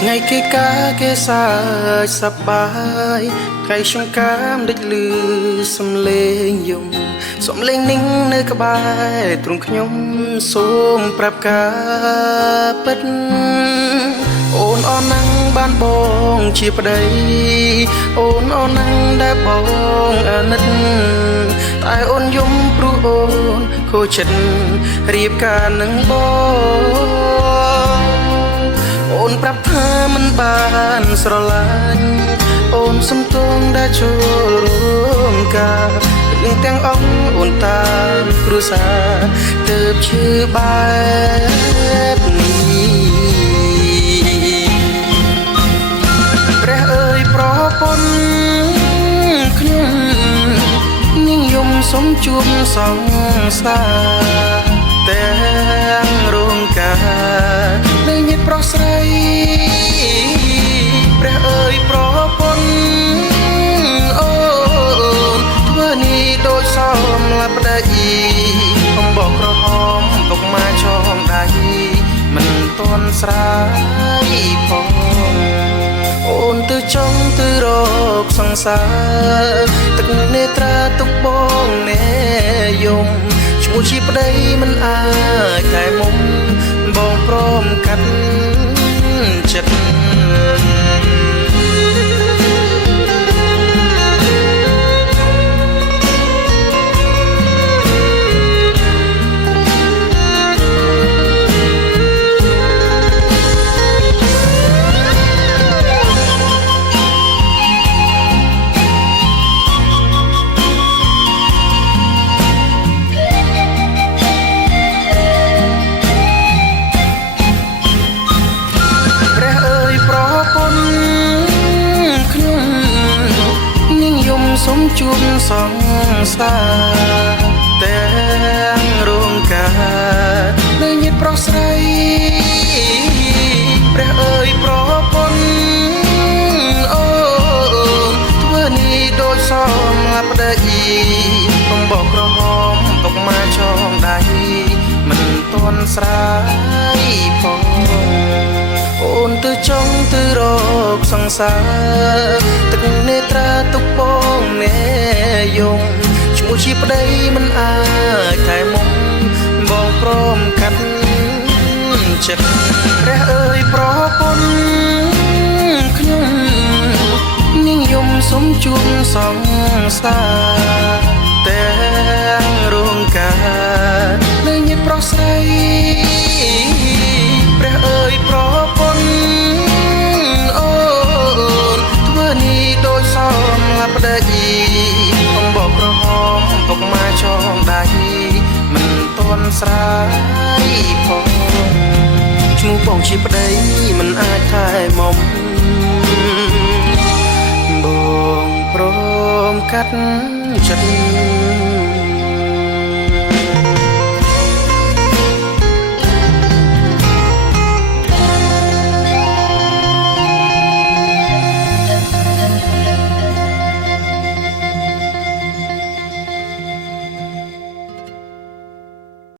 ថ្ងៃគេកាគេសាយសប្បាយថ្ងៃខ្ញុំកាមដេចលឺសំឡេងយំសំឡេងninhនៅក្បែរទ្រង់ខ្ញុំសូមប្រាប់ការពិតអូនអរណាំងបានបងជាប្តីអូនអរណាំងដែលបងអាណិតតែអូនយំព្រោះអូនខូចចិត្តរៀបការនឹងបងអូនប្រាប់ថាមិនបានស្រឡាញ់អូនសំទងដែលចូលរួមការរឿងទាំងអស់អូនតាមគ្រួសារទើបឈឺបែបនេះព្រះអើយប្រពន្ធខ្ញុំនាងយំសុំជួបសង្សារទាំងរោងការនៅញាតិប្រុសស្រីព្រះអើយប្រពន្ធអូនធ្វើនេះដូចសមឡាប់ដីអំបោះក្រហមទុកមកចងដៃមិនតន់ស្រាយផងអូនទៅចង់ទៅរកសង្សារទឹកនេត្រាទុកបងណែយំឈ្មោះជាប្តីមិនអាចតែមុំបងព្រមកាត់ចិត្តសុំជួបសង្សារទាំងរោងការនៅញាតិប្រុសស្រីព្រះអើយប្រពន្ធអូនធ្វើនេះដូចសមឡាប់ដីបំបោះក្រហមទុកមកចងដៃមិនតន់ស្រាយផងអូនទៅចង់ទៅរកសង្សារទឹកនេត្រាទុកបងណែយំឈ្មោះជាប្តីមិនអាចតែមុំបងព្រមកាត់ចិត្តព្រះអើយប្រពន្ធខ្ញុំនាងយំសុំជួបសង្សារទាំងរោងការនៅញាតិប្រុសស្រីព្រះអើយប្រពន្ធអូនធ្វើនេះដូចសមឡាប់ដីអំបោះក្រហមទុកមកចងដៃមិនតន់ស្រាយផងឈ្មោះបងជាប្តីមិនអាចថែមុំបងព្រមកាត់ចិត្ត